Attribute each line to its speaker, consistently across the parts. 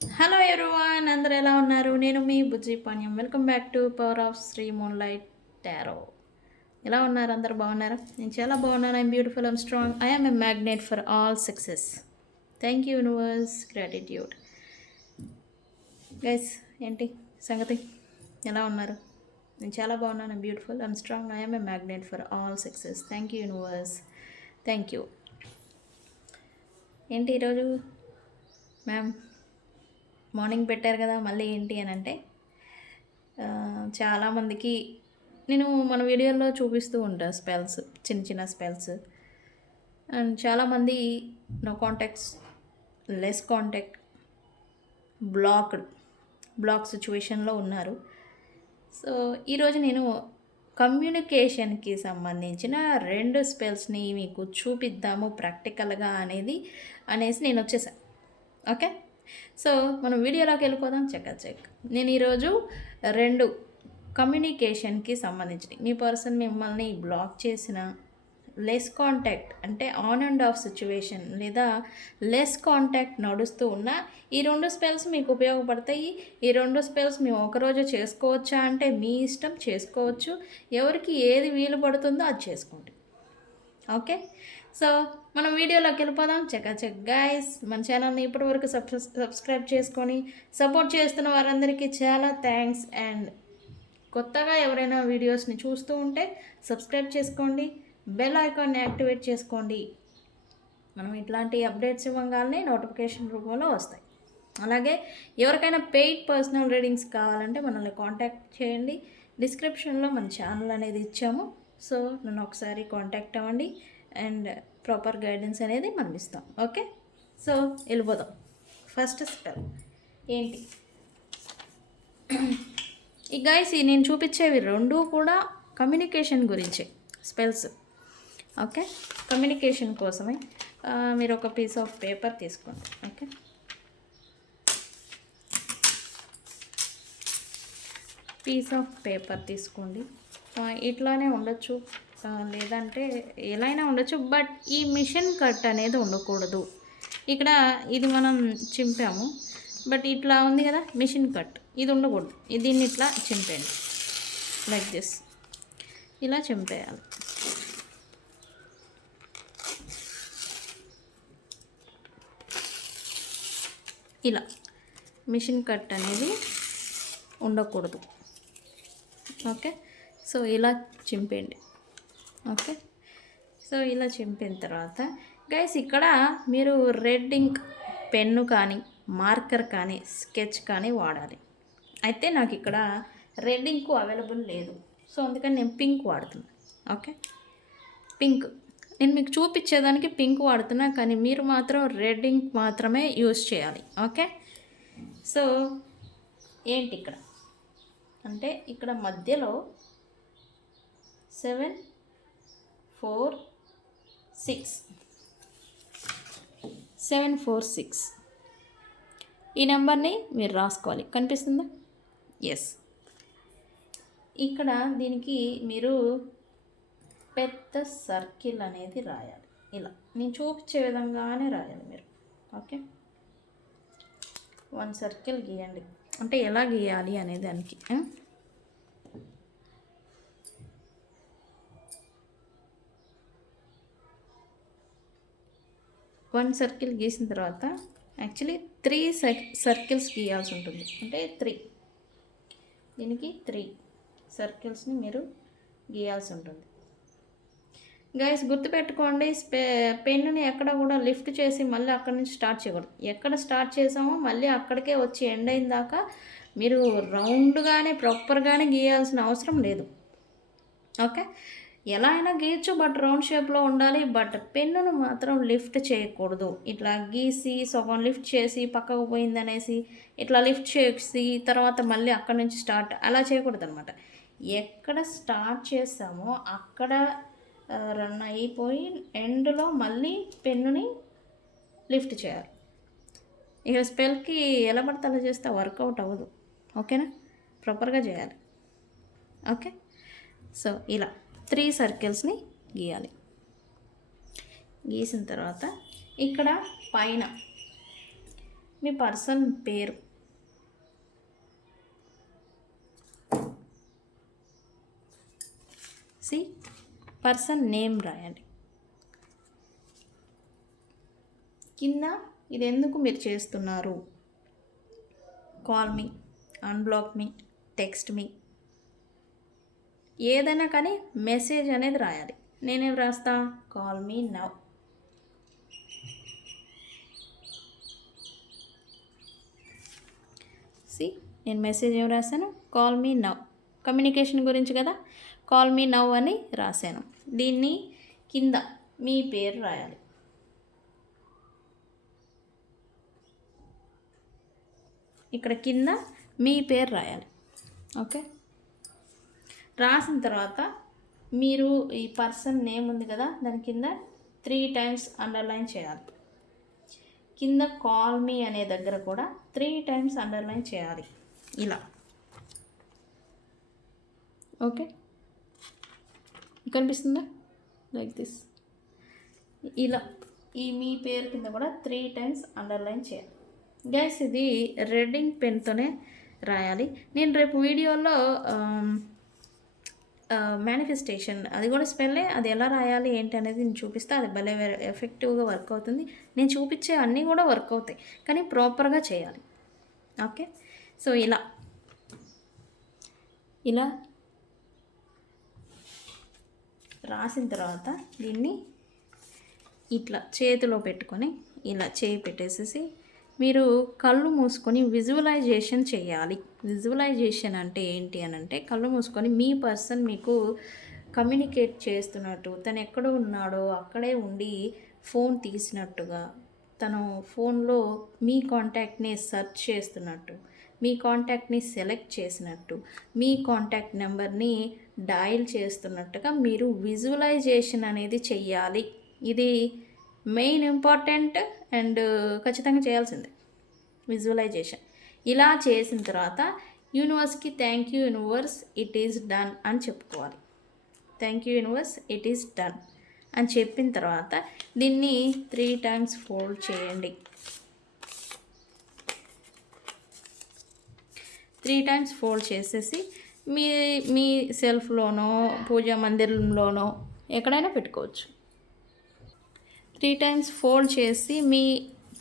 Speaker 1: Hello everyone అందరు ఎలా ఉన్నారు? నేను మీ Bujji Panyam. Welcome back to power of Sri moon light tarot ఎలా ఉన్నారు? అందరు బాగున్నారా? నేను చాలా బాగున్నాను. I'm beautiful I'm strong I'm a magnet for all success thank you universe gratitude guys ఏంటి సంగతి? ఎలా ఉన్నారు? నేను చాలా బాగున్నాను. Beautiful I'm strong I'm a magnet for all success thank you universe thank you ఏంటి ఈరోజు? మ్యామ్ మార్నింగ్ పెట్టారు కదా మళ్ళీ ఏంటి అని అంటే చాలామందికి నేను మన వీడియోలో చూపిస్తూ ఉంటా స్పెల్స్ చిన్న చిన్న స్పెల్స్. అండ్ చాలామంది no contacts less contact blocked block సిచ్యువేషన్లో ఉన్నారు. సో ఈరోజు నేను కమ్యూనికేషన్కి సంబంధించిన రెండు స్పెల్స్ని మీకు చూపిద్దాము ప్రాక్టికల్గా అనేది అనేసి నేను వచ్చేసా. ఓకే? సో మనం వీడియోలోకి వెళ్ళిపోదాం. చెక్ చెక్ నేను ఈరోజు రెండు కమ్యూనికేషన్కి సంబంధించినవి. మీ పర్సన్ మిమ్మల్ని బ్లాక్ చేసిన లెస్ కాంటాక్ట్ అంటే ఆన్ అండ్ ఆఫ్ సిచ్యువేషన్ లేదా లెస్ కాంటాక్ట్ నడుస్తూ ఉన్న ఈ రెండు స్పెల్స్ మీకు ఉపయోగపడతాయి. ఈ రెండు స్పెల్స్ మేము ఒకరోజు చేసుకోవచ్చా అంటే మీ ఇష్టం చేసుకోవచ్చు. ఎవరికి ఏది వీలు పడుతుందో అది చేసుకోండి. ఓకే? సో మనం వీడియోలోకి వెళ్ళిపోదాం. చెక్ చెక్ మన ఛానల్ని ఇప్పటివరకు సబ్ సబ్స్క్రైబ్ చేసుకొని సపోర్ట్ చేస్తున్న వారందరికీ చాలా థ్యాంక్స్ అండ్ కొత్తగా ఎవరైనా వీడియోస్ని చూస్తూ ఉంటే సబ్స్క్రైబ్ చేసుకోండి. బెల్ ఐకాన్ని యాక్టివేట్ చేసుకోండి. మనం ఇట్లాంటి అప్డేట్స్ ఇవ్వగానే నోటిఫికేషన్ రూపంలో వస్తాయి. అలాగే ఎవరికైనా పెయిడ్ పర్సనల్ రీడింగ్స్ కావాలంటే మనల్ని కాంటాక్ట్ చేయండి. డిస్క్రిప్షన్లో మన ఛానల్ అనేది ఇచ్చాము. సో నన్ను ఒకసారి కాంటాక్ట్ అవ్వండి. అండ్ ప్రాపర్ గైడెన్స్ అనేది మనం ఇస్తాం ఓకే సో వెళ్ళిపోదాం. ఫస్ట్ స్పెల్ ఏంటి? ఈ గైస్ ఈ నేను చూపించేవి రెండు కూడా కమ్యూనికేషన్ గురించే. స్పెల్స్ ఓకే కమ్యూనికేషన్ కోసమే మీరు ఒక పీస్ ఆఫ్ పేపర్ తీసుకోండి. ఓకే పీస్ ఆఫ్ పేపర్ తీసుకోండి. ఇట్లానే ఉండొచ్చు. లేదంటే ఎలా అయినా ఉండొచ్చు బట్ ఈ మిషన్ కట్ అనేది ఉండకూడదు. ఇక్కడ ఇది మనం చింపాము బట్ ఇట్లా ఉంది కదా మిషన్ కట్. ఇది ఉండకూడదు. దీన్ని ఇట్లా చింపేయండి. లైక్ దిస్ ఇలా చింపేయాలి. ఇలా. మిషన్ కట్ అనేది ఉండకూడదు. ఓకే సో ఇలా చింపేయండి. ఓకే. సో ఇలా చింపిన తర్వాత గైస్ ఇక్కడ మీరు రెడ్ ఇంక్ పెన్ను కానీ మార్కర్ కానీ స్కెచ్ కానీ వాడాలి. అయితే నాకు ఇక్కడ రెడ్ ఇంక్ అవైలబుల్ లేదు. సో అందుకని నేను పింక్ వాడుతున్నాను ఓకే? పింక్ నేను మీకు చూపించేదానికి పింక్ వాడుతున్నా కానీ మీరు మాత్రం రెడ్ ఇంక్ మాత్రమే యూస్ చేయాలి. ఓకే? సో ఏంటి ఇక్కడ? అంటే ఇక్కడ మధ్యలో seven four six. Seven four six. ఈ నెంబర్ని మీరు రాసుకోవాలి. కనిపిస్తుందా? ఎస్ ఇక్కడ దీనికి మీరు పెద్ద సర్కిల్ అనేది రాయాలి. ఇలా. నేను చూపించే విధంగానే రాయాలి మీరు. ఓకే? వన్ సర్కిల్ గీయండి. అంటే ఎలా గీయాలి అనే దానికి. వన్ సర్కిల్ గీసిన తర్వాత యాక్చువల్లీ త్రీ సర్కిల్స్ గీయాల్సి ఉంటుంది. అంటే త్రీ. దీనికి త్రీ సర్కిల్స్ని మీరు గీయాల్సి ఉంటుంది. గైస్ గుర్తుపెట్టుకోండి స్పే పెన్నుని ఎక్కడ కూడా లిఫ్ట్ చేసి మళ్ళీ అక్కడి నుంచి స్టార్ట్ చేయకూడదు. ఎక్కడ స్టార్ట్ చేసామో మళ్ళీ అక్కడికే వచ్చి ఎండ్ అయిన దాకా మీరు రౌండ్గానే ప్రాపర్గానే గీయాల్సిన అవసరం లేదు. ఓకే? ఎలా అయినా గీయచ్చు బట్ రౌండ్ షేప్లో ఉండాలి. బట్ పెన్నును మాత్రం లిఫ్ట్ చేయకూడదు. ఇట్లా గీసి సగం లిఫ్ట్ చేసి పక్కకు పోయిందనేసి ఇట్లా లిఫ్ట్ చేసి తర్వాత మళ్ళీ అక్కడ నుంచి స్టార్ట్ అలా చేయకూడదు అనమాట ఎక్కడ స్టార్ట్ చేస్తామో అక్కడ రన్ అయిపోయి ఎండ్లో మళ్ళీ పెన్నుని లిఫ్ట్ చేయాలి. ఇక స్పెల్కి ఎలా పడితే అలా చేస్తే వర్కౌట్ అవ్వదు. ఓకేనా? ప్రాపర్గా చేయాలి. ఓకే? సో ఇలా. త్రీ సర్కిల్స్ని గీయాలి. గీసిన తర్వాత ఇక్కడ పైన మీ పర్సన్ పేరు. సి పర్సన్ నేమ్ రాయండి కింద ఇది ఎందుకు మీరు చేస్తున్నారు? Call me unblock me text me. ఏదైనా కానీ మెసేజ్ అనేది రాయాలి. నేనేం రాస్తా? కాల్ మీ నవ్ సి నేను మెసేజ్ ఏం రాశాను? కాల్ మీ నవ్ కమ్యూనికేషన్ గురించి కదా? కాల్ మీ నవ్ అని రాశాను. దీన్ని కింద మీ పేరు రాయాలి. ఇక్కడ కింద మీ పేరు రాయాలి. ఓకే రాసిన తర్వాత మీరు ఈ పర్సన్ నేమ్ ఉంది కదా దాని కింద త్రీ టైమ్స్ అండర్లైన్ చేయాలి. కింద కాల్ మీ అనే దగ్గర కూడా త్రీ టైమ్స్ అండర్లైన్ చేయాలి. ఇలా. ఓకే కనిపిస్తుందా? లైక్ దిస్ ఇలా. ఈ మీ పేరు కింద కూడా త్రీ టైమ్స్ అండర్లైన్ చేయాలి. గ్యాస్ ఇది రెడ్డింగ్ పెన్తోనే రాయాలి. నేను రేపు వీడియోలో మేనిఫెస్టేషన్ అది కూడా స్పెల్లే అది ఎలా రాయాలి ఏంటి అనేది నేను చూపిస్తే. అది భలే ఎఫెక్టివ్గా వర్క్ అవుతుంది. నేను చూపించే అన్నీ కూడా వర్క్ అవుతాయి. కానీ ప్రాపర్గా చేయాలి. ఓకే? సో ఇలా. ఇలా రాసిన తర్వాత దీన్ని ఇట్లా చేతిలో పెట్టుకొని ఇలా చేయి పెట్టేసేసి మీరు కళ్ళు మూసుకొని విజువలైజేషన్ చేయాలి. విజువలైజేషన్ అంటే ఏంటి అని అంటే కళ్ళు మూసుకొని మీ పర్సన్ మీకు కమ్యూనికేట్ చేస్తున్నట్టు తను ఎక్కడ ఉన్నాడో అక్కడే ఉండి ఫోన్ తీసినట్టుగా తను ఫోన్లో మీ కాంటాక్ట్ని సెర్చ్ చేస్తున్నట్టు మీ కాంటాక్ట్ని సెలెక్ట్ చేసినట్టు మీ కాంటాక్ట్ నెంబర్ని డయల్ చేస్తున్నట్టుగా మీరు విజువలైజేషన్ అనేది చెయ్యాలి. ఇది మెయిన్ ఇంపార్టెంట్ అండ్ ఖచ్చితంగా చేయాల్సిందే విజువలైజేషన్. ఇలా చేసిన తర్వాత యూనివర్స్కి thank you universe it is done అని చెప్పుకోవాలి. Thank you universe it is done అని చెప్పిన తర్వాత దీన్ని త్రీ టైమ్స్ ఫోల్డ్ చేయండి. త్రీ టైమ్స్ ఫోల్డ్ చేసేసి మీ మీ సెల్ఫ్లోనో పూజా మందిరంలోనో ఎక్కడైనా పెట్టుకోవచ్చు. త్రీ టైమ్స్ ఫోల్డ్ చేసి మీ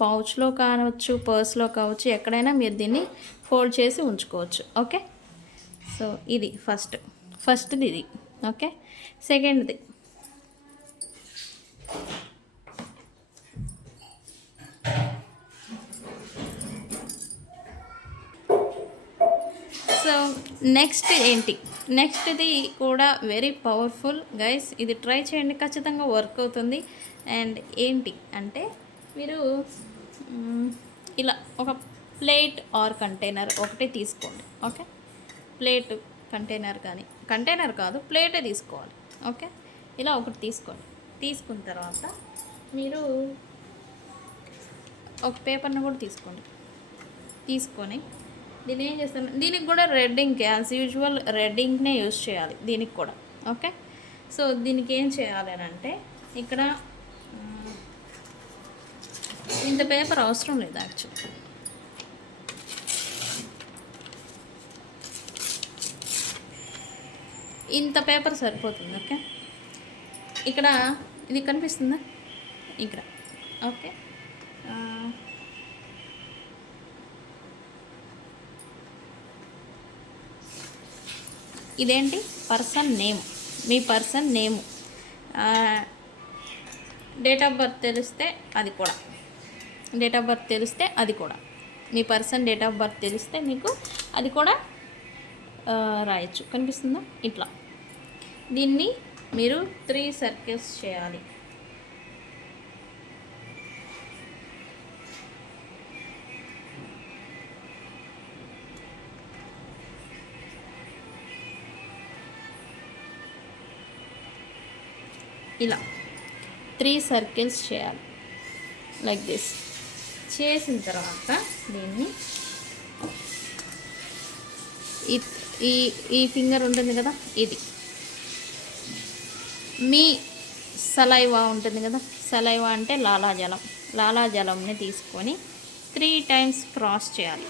Speaker 1: పౌచ్లో కావచ్చు పర్స్లో కావచ్చు ఎక్కడైనా మీరు దీన్ని ఫోల్డ్ చేసి ఉంచుకోవచ్చు. ఓకే? సో ఇది ఫస్ట్. ఫస్ట్ది ఇది. ఓకే? సెకండ్ది. సో నెక్స్ట్ ఏంటి? నెక్స్ట్ది కూడా వెరీ పవర్ఫుల్. గైస్ ఇది ట్రై చేయండి. ఖచ్చితంగా వర్క్ అవుతుంది. అండ్ ఏంటి అంటే మీరు ఇలా ఒక ప్లేట్ ఆర్ కంటైనర్ ఒకటే తీసుకోండి ఓకే? ప్లేట్ కంటైనర్ కానీ కంటైనర్ కాదు ప్లేటే తీసుకోవాలి ఓకే? ఇలా ఒకటి తీసుకోండి. తీసుకున్న తర్వాత మీరు ఒక పేపర్ను కూడా తీసుకోండి. తీసుకొని దీన్ని ఏం చేస్తాను దీనికి కూడా రెడ్డింగ్ యాజ్ యూజువల్ రెడ్డింగ్నే యూజ్ చేయాలి దీనికి కూడా ఓకే? సో దీనికి ఏం చేయాలి అని అంటే ఇక్కడ ఇంత పేపర్ అవసరం లేదు యాక్చువల్ ఇంత పేపర్ సరిపోతుంది ఓకే? ఇక్కడ ఇది కనిపిస్తుందా? ఇక్కడ ఓకే. ఇదేంటి? Person name. Me person name. Date of birth తెలిస్తే అది కూడా. డేట్ ఆఫ్ బర్త్ తెలిస్తే అది కూడా. మీ పర్సన్ డేట్ ఆఫ్ బర్త్ తెలిస్తే మీకు అది కూడా రాయొచ్చు. కనిపిస్తుందా? ఇట్లా. దీన్ని మీరు త్రీ సర్కిల్స్ చేయాలి. ఇలా. త్రీ సర్కిల్స్ చేయాలి. లైక్ దిస్ చేసిన తర్వాత దీన్ని ఈ ఈ ఫింగర్ ఉంటుంది కదా ఇది. మీ సలైవా ఉంటుంది కదా సలైవా అంటే లాలాజలం. లాలాజలంని తీసుకొని త్రీ టైమ్స్ క్రాస్ చేయాలి.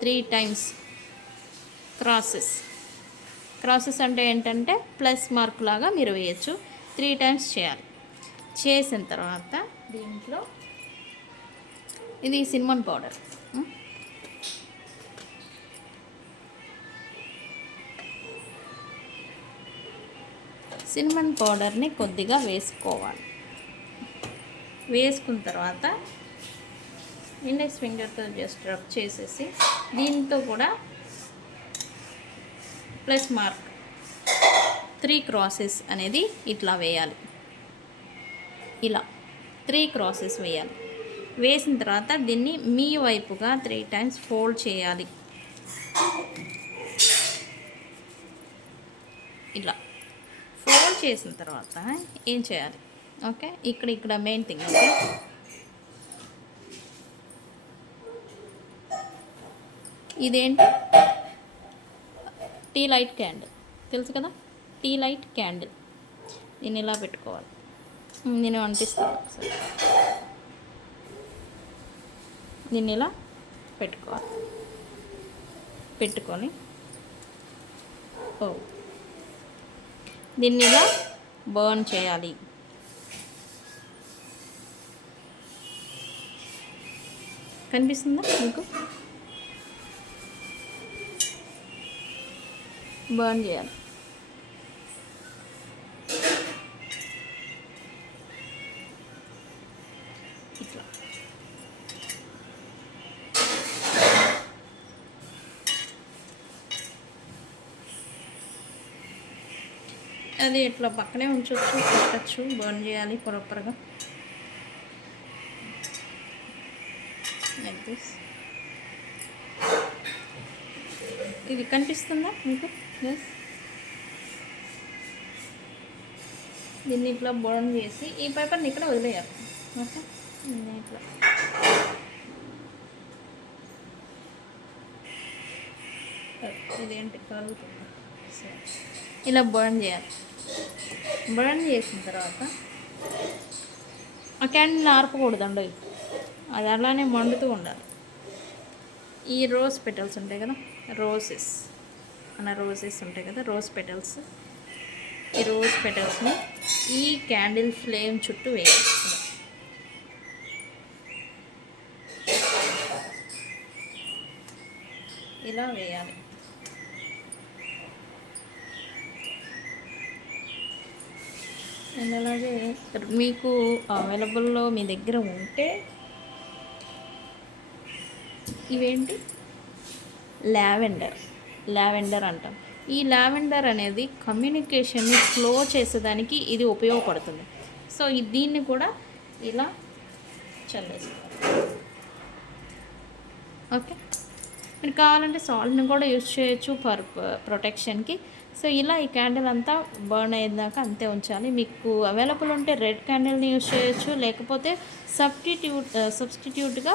Speaker 1: Three times crosses. క్రాసెస్ అంటే ఏంటంటే ప్లస్ మార్క్ లాగా మీరు వేయచ్చు. త్రీ టైమ్స్ చేయాలి. చేసిన తర్వాత దీంట్లో ఇది సినిమన్ పౌడర్ సినిమన్ పౌడర్ని కొద్దిగా వేసుకోవాలి. వేసుకున్న తర్వాత ఇండెక్స్ ఫింగర్తో జస్ట్ రబ్ చేసేసి దీంతో కూడా ప్లస్ మార్క్ త్రీ క్రాసెస్ అనేది ఇట్లా వేయాలి. ఇలా త్రీ క్రాసెస్ వేయాలి. వేసిన తర్వాత దీన్ని మీ వైపుగా త్రీ టైమ్స్ ఫోల్డ్ చేయాలి. ఇలా. ఫోల్డ్ చేసిన తర్వాత ఏం చేయాలి? ఓకే ఇక్కడ ఇక్కడ మెయిన్ థింగ్ ఓకే ఇదేంటి? టీ లైట్ క్యాండిల్ తెలుసు కదా? టీ లైట్ క్యాండిల్ దీన్ని ఇలా పెట్టుకోవాలి. నేను అంటిస్తాను దీన్ని ఇలా పెట్టుకోవాలి. పెట్టుకొని. ఓ. దీన్ని ఇలా బర్న్ చేయాలి. కనిపిస్తుందా మీకు? బర్న్ చేయాలి. అది ఇట్లా పక్కనే ఉంచవచ్చు పెట్టచ్చు బర్న్ చేయాలి ప్రాపర్గా లైక్ దిస్ ఇది కనిపిస్తుందా మీకు? ఎస్ దీన్ని ఇట్లా బర్న్ చేసి ఈ పేపర్ని ఇక్కడ వదిలేయాలి. ఓకే ఇట్లా. ఇదేంటి కలుగుతుంది సరే. ఇలా బర్న్ చేయాలి. బర్న్ చేసిన తర్వాత ఆ క్యాండిల్ ఆర్పకూడదండి. అది అలానే మండుతూ ఉండాలి. ఈ రోజ్ పెటల్స్ ఉంటాయి కదా రోజెస్ మన రోజెస్ ఉంటాయి కదా రోజ్ పెటల్స్ ఈ రోజ్ పెటల్స్ని ఈ క్యాండిల్ ఫ్లేమ్ చుట్టూ వేయాలి. ఇలా వేయాలి. అండ్ అలాగే మీకు అవైలబుల్లో మీ దగ్గర ఉంటే ఇవేంటి? లావెండర్. లావెండర్ అంటాం. ఈ లావెండర్ అనేది కమ్యూనికేషన్ని ఫ్లో చేసేదానికి ఇది ఉపయోగపడుతుంది. సో ఈ- దీన్ని కూడా ఇలా చల్లేసుకోవాలి. ఓకే? మీరు కావాలంటే సాల్ట్ని కూడా యూజ్ చేయొచ్చు ఫర్ ప్రొటెక్షన్కి. సో ఇలా ఈ క్యాండిల్ అంతా బర్న్ అయ్యేదాకా అంతే ఉంచాలి. మీకు అవైలబుల్ ఉంటే రెడ్ క్యాండిల్ని యూజ్ చేయొచ్చు లేకపోతే సబ్స్టిట్యూట్ సబ్స్టిట్యూట్గా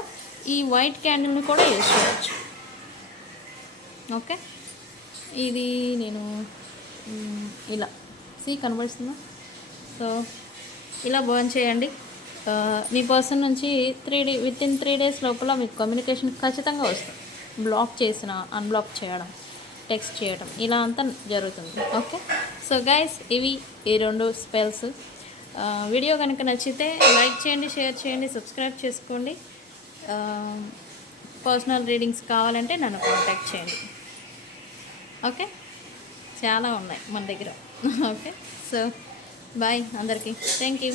Speaker 1: ఈ వైట్ క్యాండిల్ని కూడా యూజ్ చేయొచ్చు. ఓకే? ఇది నేను ఇలా. సీ కనబడుతుందా? సో ఇలా బర్న్ చేయండి. మీ పర్సన్ నుంచి three day within three days లోపల మీకు కమ్యూనికేషన్ ఖచ్చితంగా వస్తుంది. బ్లాక్ చేసిన అన్బ్లాక్ చేయడం టెక్స్ట్ చేయడం ఇలా అంతా జరుగుతుంది. ఓకే సో గైస్ ఇవి ఈ రెండు స్పెల్స్ వీడియో uh, కనుక నచ్చితే లైక్ చేయండి షేర్ చేయండి సబ్స్క్రైబ్ చేసుకోండి. Um, పర్సనల్ రీడింగ్స్ కావాలంటే నన్ను కాంటాక్ట్ చేయండి. ఓకే చాలా ఉన్నాయి మన దగ్గర. ఓకే సో బాయ్ అందరికీ. Thank you